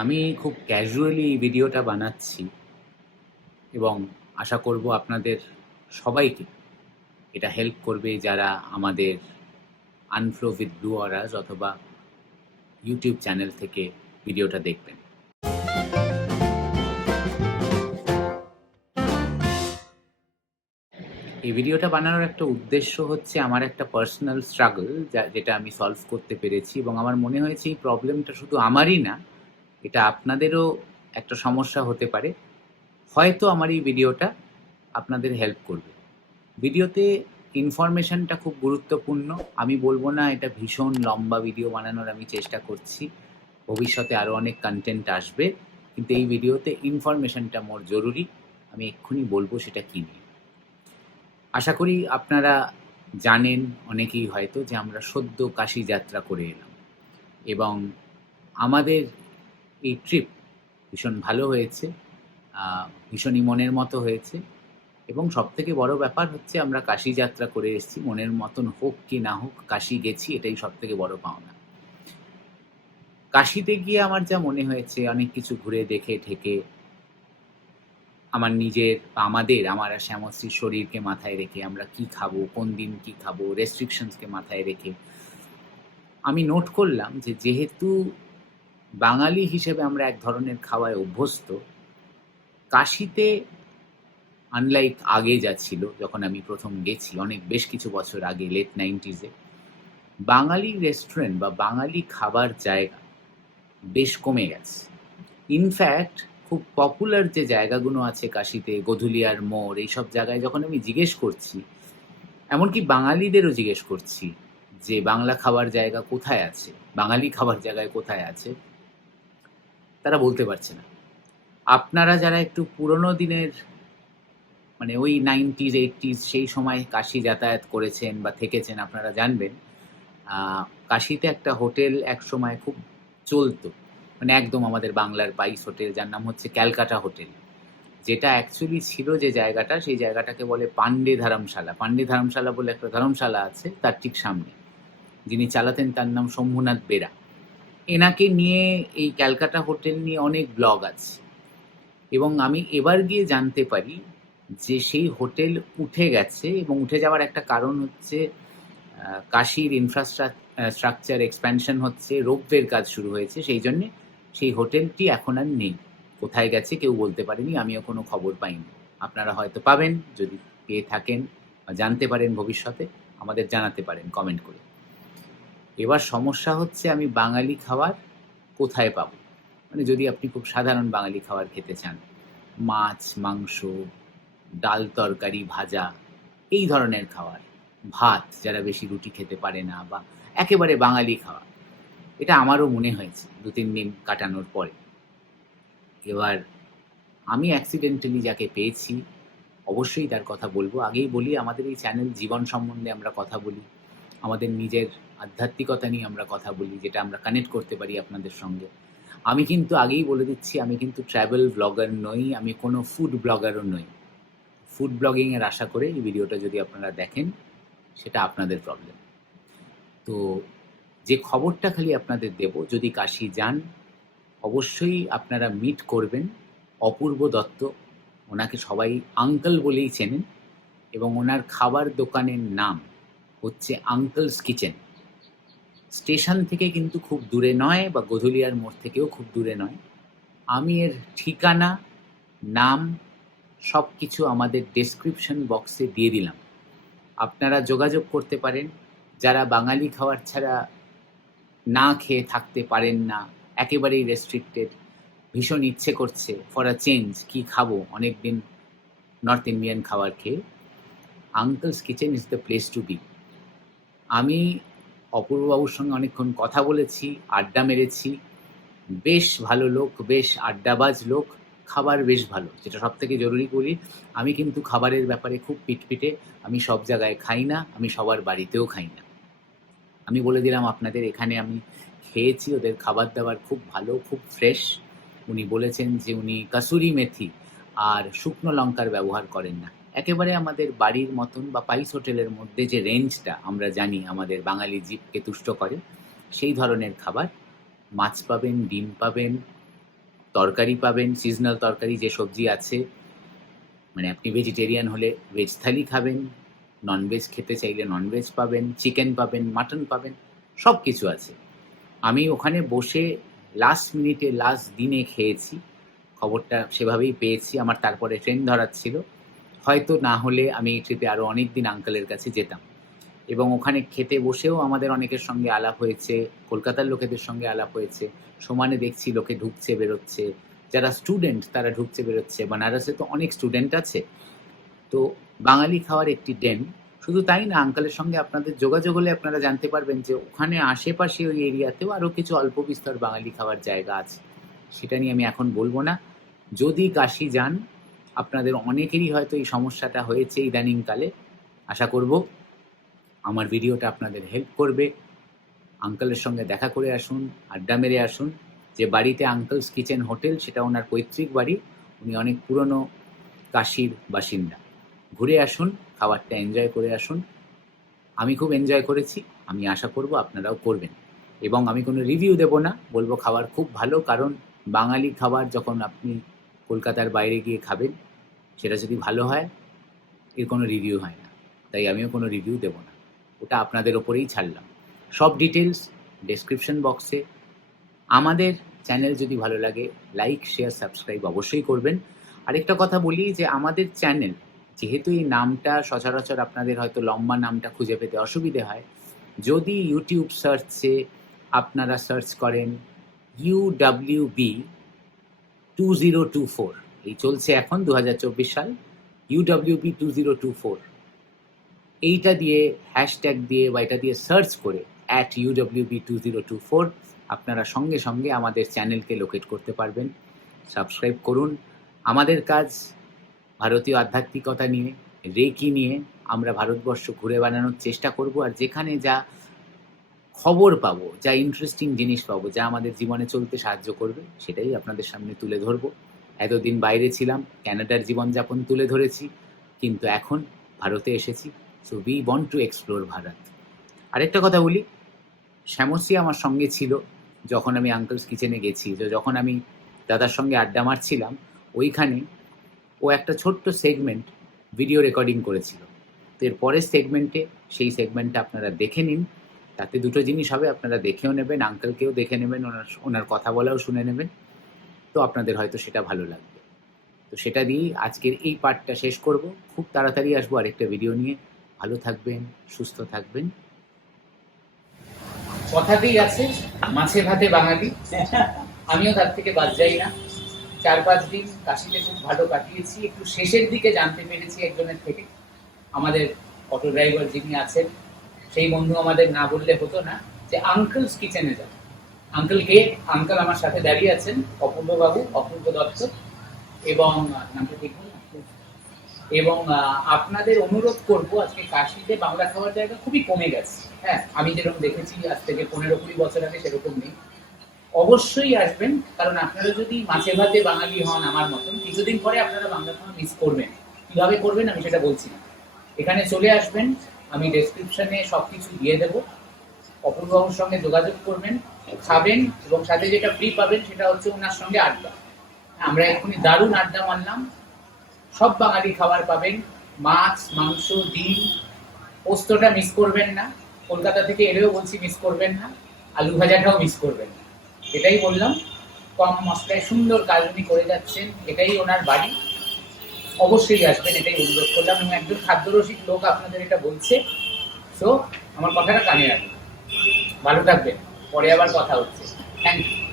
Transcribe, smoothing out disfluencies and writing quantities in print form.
আমি খুব ক্যাজুয়ালি এই ভিডিওটা বানাচ্ছি এবং আশা করব আপনাদের সবাইকে এটা হেল্প করবে যারা আমাদের আনফ্লো উইথ ব্লু অরাস অথবা ইউটিউব চ্যানেল থেকে ভিডিওটা দেখবেন। এই ভিডিওটা বানানোর একটা উদ্দেশ্য হচ্ছে আমার একটা পার্সোনাল স্ট্রাগল যেটা আমি সলভ করতে পেরেছি এবং আমার মনে হয়েছে এই প্রবলেমটা শুধু আমারই না, এটা আপনাদেরও একটা সমস্যা হতে পারে। হয়তো আমার এই ভিডিওটা আপনাদের হেল্প করবে। ভিডিওতে ইনফরমেশনটা খুব গুরুত্বপূর্ণ। আমি বলবো না এটা ভীষণ লম্বা ভিডিও বানানোর আমি চেষ্টা করছি। ভবিষ্যতে আরও অনেক কন্টেন্ট আসবে, কিন্তু এই ভিডিওতে ইনফরমেশনটা মোর জরুরি। আমি এক্ষুনি বলবো সেটা কী নিয়ে। আশা করি আপনারা জানেন অনেকেই হয়তো যে আমরা সদ্য কাশী যাত্রা করে এলাম এবং আমাদের এই ট্রিপ ভীষণ ভালো হয়েছে, ভীষণই মনের মতো হয়েছে এবং সবথেকে বড় ব্যাপার হচ্ছে আমরা কাশী যাত্রা করে এসেছি। মনের মতন হোক কি না হোক, কাশী গেছি, এটাই সবথেকে বড় পাওনা। কাশীতে গিয়ে আমার যা মনে হয়েছে, অনেক কিছু ঘুরে দেখে ঠেকে আমার নিজের বা আমার আর শ্যামশ্রীর শরীরকে মাথায় রেখে আমরা কি খাবো, কোন দিন কি খাবো, রেস্ট্রিকশনসকে মাথায় রেখে আমি নোট করলাম যে যেহেতু বাঙালি হিসেবে আমরা এক ধরনের খাওয়ায় অভ্যস্ত, কাশীতে আনলাইক আগে যা ছিল যখন আমি প্রথম গেছি অনেক বেশ কিছু বছর আগে, লেট 90s-এ, বাঙালি রেস্টুরেন্ট বা বাঙালি খাবার জায়গা বেশ কমে গেছে। ইনফ্যাক্ট খুব পপুলার যে জায়গাগুলো আছে কাশীতে, গোধুলিয়ার মোড়, এইসব জায়গায় যখন আমি জিজ্ঞেস করছি, এমনকি বাঙালিদেরও জিজ্ঞেস করছি যে বাংলা খাবার জায়গা কোথায় আছে, বাঙালি খাবার জায়গায় কোথায় আছে, তারা বলতে পারছে না। আপনারা যারা একটু পুরনো দিনের মানে ওই 90s 80s সেই সময় কাশী যাতায়াত করেছেন বা থেকেছেন, আপনারা জানবেন কাশীতে একটা হোটেল এক সময় খুব চলতো, মানে একদম আমাদের বাংলার 22 হোটেল, যার নাম হচ্ছে ক্যালকাটা হোটেল, যেটা অ্যাকচুয়ালি ছিল যে জায়গাটা, সেই জায়গাটাকে বলে পান্ডে ধর্মশালা। পান্ডে ধর্মশালা বলে একটা ধর্মশালা আছে তার ঠিক সামনে। যিনি চালাতেন তার নাম শম্ভুনাথ বেরা। এনাকে নিয়ে এই ক্যালকাটা হোটেল নিয়ে অনেক ব্লগ আছে এবং আমি এবার গিয়ে জানতে পারি যে সেই হোটেল উঠে গেছে এবং উঠে যাওয়ার একটা কারণ হচ্ছে কাশীর ইনফ্রাস্ট্রাকচার এক্সপ্যানশন হচ্ছে, রোপওয়ের কাজ শুরু হয়েছে, সেই জন্যে সেই হোটেলটি এখন আর নেই। কোথায় গেছে কেউ বলতে পারেনি, আমিও কোনো খবর পাইনি। আপনারা হয়তো পাবেন, যদি পেয়ে থাকেন বা জানতে পারেন ভবিষ্যতে আমাদের জানাতে পারেন কমেন্ট করে। এবার সমস্যা হচ্ছে আমি বাঙালি খাবার কোথায় পাবো, মানে যদি আপনি খুব সাধারণ বাঙালি খাবার খেতে চান, মাছ মাংস ডাল তরকারি ভাজা এই ধরনের খাবার, ভাত যারা বেশি রুটি খেতে পারে না, বা একেবারে বাঙালি খাওয়া, এটা আমারও মনে হয়েছে 2-3 দিন কাটানোর পরে। এবার আমি অ্যাক্সিডেন্টালি যাকে পেয়েছি অবশ্যই তার কথা বলবো। আগেই বলি, আমাদের এই চ্যানেল জীবন সম্বন্ধে আমরা কথা বলি, আমাদের নিজের আধ্যাত্মিকতা নিয়ে আমরা কথা বলি, যেটা আমরা কানেক্ট করতে পারি আপনাদের সঙ্গে। আমি কিন্তু আগেই বলে দিচ্ছি, আমি কিন্তু ট্র্যাভেল ব্লগার নই, আমি কোনো ফুড ব্লগারও নই। ফুড ব্লগিংয়ের আশা করে এই ভিডিওটা যদি আপনারা দেখেন, সেটা আপনাদের প্রবলেম। তো যে খবরটা খালি আপনাদের দেব, যদি কাশী যান অবশ্যই আপনারা মিট করবেন অপূর্ব দত্ত। ওনাকে সবাই আঙ্কেল বলেই চেনেন এবং ওনার খাবার দোকানের নাম হচ্ছে আঙ্কেলস কিচেন। স্টেশন থেকে কিন্তু খুব দূরে নয়, বা গোধুলিয়ার মোড় থেকেও খুব দূরে নয়। আমি এর ঠিকানা, নাম সব কিছু আমাদের ডেসক্রিপশন বক্সে দিয়ে দিলাম, আপনারা যোগাযোগ করতে পারেন। যারা বাঙালি খাবার ছাড়া না খেয়ে থাকতে পারেন না, একেবারেই রেস্ট্রিক্টেড, ভীষণ ইচ্ছে করছে ফর আ চেঞ্জ, কী খাবো অনেক দিন নর্থ ইন্ডিয়ান খাবার খেয়ে, Uncle's Kitchen is the place to be. আমি অপূর্ববাবুর সঙ্গে অনেকক্ষণ কথা বলেছি, আড্ডা মেরেছি, বেশ ভালো লোক, বেশ আড্ডাবাজ লোক, খাবার বেশ ভালো। যেটা সব থেকে জরুরি বলি, আমি কিন্তু খাবারের ব্যাপারে খুব পিটপিটে, আমি সব জায়গায় খাই না, আমি সবার বাড়িতেও খাই না। আমি বলে দিলাম আপনাদের, এখানে আমি খেয়েছি, ওদের খাবার দাবার খুব ভালো, খুব ফ্রেশ। উনি বলেছেন যে উনি কাসুরি মেথি আর শুকনো লঙ্কার ব্যবহার করেন না, একেবারে আমাদের বাড়ির মতন বা পাইস হোটেলের মধ্যে যে রেঞ্জটা আমরা জানি আমাদের বাঙালি জীবকে তুষ্ট করে, সেই ধরনের খাবার। মাছ পাবেন, ডিম পাবেন, তরকারি পাবেন, সিজনাল তরকারি যে সবজি আছে, মানে আপনি ভেজিটেরিয়ান হলে ভেজ থালি খাবেন, ননভেজ খেতে চাইলে ননভেজ পাবেন, চিকেন পাবেন, মাটন পাবেন, সব কিছু আছে। আমি ওখানে বসে লাস্ট মিনিটে লাস্ট দিনে খেয়েছি, খবরটা সেভাবেই পেয়েছি, আমার তারপরে ট্রেন ধরার ছিল। হয়তো না হলে আমি এই ট্রিপে আরও অনেক দিন আঙ্কেলের কাছে যেতাম। এবং ওখানে খেতে বসেও আমাদের অনেকের সঙ্গে আলাপ হয়েছে, কলকাতার লোকেদের সঙ্গে আলাপ হয়েছে। সমানে দেখছি লোকে ঢুকছে বেরোচ্ছে, যারা স্টুডেন্ট তারা ঢুকছে বেরোচ্ছে। বানারসে তো অনেক স্টুডেন্ট আছে, তো বাঙালি খাওয়ার একটি ডেন। শুধু তাই না, আঙ্কেলের সঙ্গে আপনাদের যোগাযোগ হলে আপনারা জানতে পারবেন যে ওখানে আশেপাশে ওই এরিয়াতেও আরও কিছু অল্প বিস্তর বাঙালি খাওয়ার জায়গা আছে। সেটা নিয়ে আমি এখন বলবো না। যদি কাশী যান, আপনাদের অনেকেরই হয়তো এই সমস্যাটা হয়েছে ইদানিংকালে। আশা করব আমার ভিডিওটা আপনাদের হেল্প করবে। আঙ্কেলের সঙ্গে দেখা করে আসুন, আড্ডা মেরে আসুন। যে বাড়িতে আঙ্কেলস কিচেন হোটেল, সেটা ওনার পৈতৃক বাড়ি। উনি অনেক পুরনো কাশীর বাসিন্দা। ঘুরে আসুন, খাবারটা এনজয় করে আসুন। আমি খুব এনজয় করেছি, আমি আশা করব আপনারাও করবেন। এবং আমি কোনো রিভিউ দেব না, বলবো খাবার খুব ভালো, কারণ বাঙালি খাবার যখন আপনি কলকাতার বাইরে গিয়ে খাবেন, সেটা যদি ভালো হয় এর কোনো রিভিউ হয় না। তাই আমিও কোনো রিভিউ দেব না, ওটা আপনাদের ওপরেই ছাড়লাম। সব ডিটেলস ডেসক্রিপশন বক্সে। আমাদের চ্যানেল যদি ভালো লাগে, লাইক শেয়ার সাবস্ক্রাইব অবশ্যই করবেন। আরেকটা কথা বলি যে আমাদের চ্যানেল, যেহেতু এই নামটা সচরাচর আপনাদের হয়তো লম্বা নামটা খুঁজে পেতে অসুবিধে হয়, যদি ইউটিউব সার্চে আপনারা সার্চ করেন UWB 2024, এই চলছে এখন 2024 সাল, UWB 2024, এইটা দিয়ে হ্যাশট্যাগ দিয়ে বা এটা দিয়ে সার্চ করে @UWB 2024 আপনারা সঙ্গে সঙ্গে আমাদের চ্যানেলকে লোকেট করতে পারবেন। সাবস্ক্রাইব করুন। আমাদের কাজ ভারতীয় আধ্যাত্মিকতা নিয়ে, রেকি নিয়ে আমরা ভারতবর্ষ ঘুরে বানানোর চেষ্টা করব। আর যেখানে যা খবর পাবো, যা ইন্টারেস্টিং জিনিস পাবো, যা আমাদের জীবনে চলতে সাহায্য করবে, সেটাই আপনাদের সামনে তুলে ধরবো। এতদিন বাইরে ছিলাম, ক্যানাডার জীবনযাপন তুলে ধরেছি, কিন্তু এখন ভারতে এসেছি। So we want to explore Bharat. আরেকটা কথা বলি, শ্যামশ্রী আমার সঙ্গে ছিল যখন আমি আঙ্কেলস কিচেনে গেছি। তো যখন আমি দাদার সঙ্গে আড্ডা মারছিলাম, ওইখানে ও একটা ছোট্ট সেগমেন্ট ভিডিও রেকর্ডিং করেছিল। তো এর পরের সেগমেন্টে, সেই সেগমেন্টটা আপনারা দেখে নিন। তাতে দুটো জিনিস হবে, আপনারা দেখেও নেবেন, আঙ্কেলকেও দেখে নেবেন, ওনার কথা বলাও শুনে নেবেন। তো আপনাদের হয়তো সেটা ভালো লাগবে। তো সেটা দিয়েই আজকের এই পার্টটা শেষ করব। খুব তাড়াতাড়ি আসবো আরেকটা ভিডিও নিয়ে। ভালো থাকবেন, সুস্থ থাকবেন। কথাতেই আছে, মাছে ভাতে বাঙালি, আমিও তার থেকে বাদ যাই না। 4-5 দিন কাশিতে খুব ভালো কাটিয়েছি। একটু শেষের দিকে জানতে পেরেছি একজনের থেকে, আমাদের অটো ড্রাইভার যিনি আছেন, সেই বন্ধু আমাদের না বললে হতো না, যে আঙ্কেলস কিচেনে যান। আঙ্কেল কে? আঙ্কেল আমার সাথে দাঁড়িয়ে আছেন, অপূর্ব বাবু, অপূর্ব দত্ত। এবং নামটা ঠিক বললাম? এবং আপনাদের অনুরোধ করব, আজকে কাশিতে বাংলা খাওয়ার জায়গা খুবই কমে গেছে। হ্যাঁ, আমি যেরকম দেখেছি আজ থেকে 15-20 বছর আগে, সেরকম নেই। অবশ্যই আসবেন, কারণ আপনারা যদি মাছে ভাতে বাঙালি হন আমার মতন, কিছুদিন পরে আপনারা বাংলা খাওয়া মিস করবেন। কিভাবে করবেন আমি সেটা বলছি না, এখানে চলে আসবেন, আমি ডেসক্রিপশনে সব কিছু দিয়ে দেবো। অপূর্ববাবুর সঙ্গে যোগাযোগ করবেন, খাবেন, এবং সাথে যেটা ফ্রি পাবেন সেটা হচ্ছে ওনার সঙ্গে আড্ডা। আমরা এক্ষুনি দারুণ আড্ডা মারলাম। সব বাঙালি খাবার পাবেন, মাছ, মাংস, ডিম, পোস্তটা মিস করবেন না। কলকাতা থেকে এলেও বলছি মিস করবেন না। আলু ভাজাটাও মিস করবেন না। এটাই বললাম, কম মশলায় সুন্দর কাজ উনি করে যাচ্ছেন, এটাই ওনার বাড়ি। অবশ্যই আসবেন, এটাই অনুরোধ করলাম। এবং একজন খাদ্যরসিক লোক আপনাদের এটা বলছে। সো আমার কথাটা কানে রাখবেন। ভালো থাকবেন, পরে আবার কথা হচ্ছে। Thank you.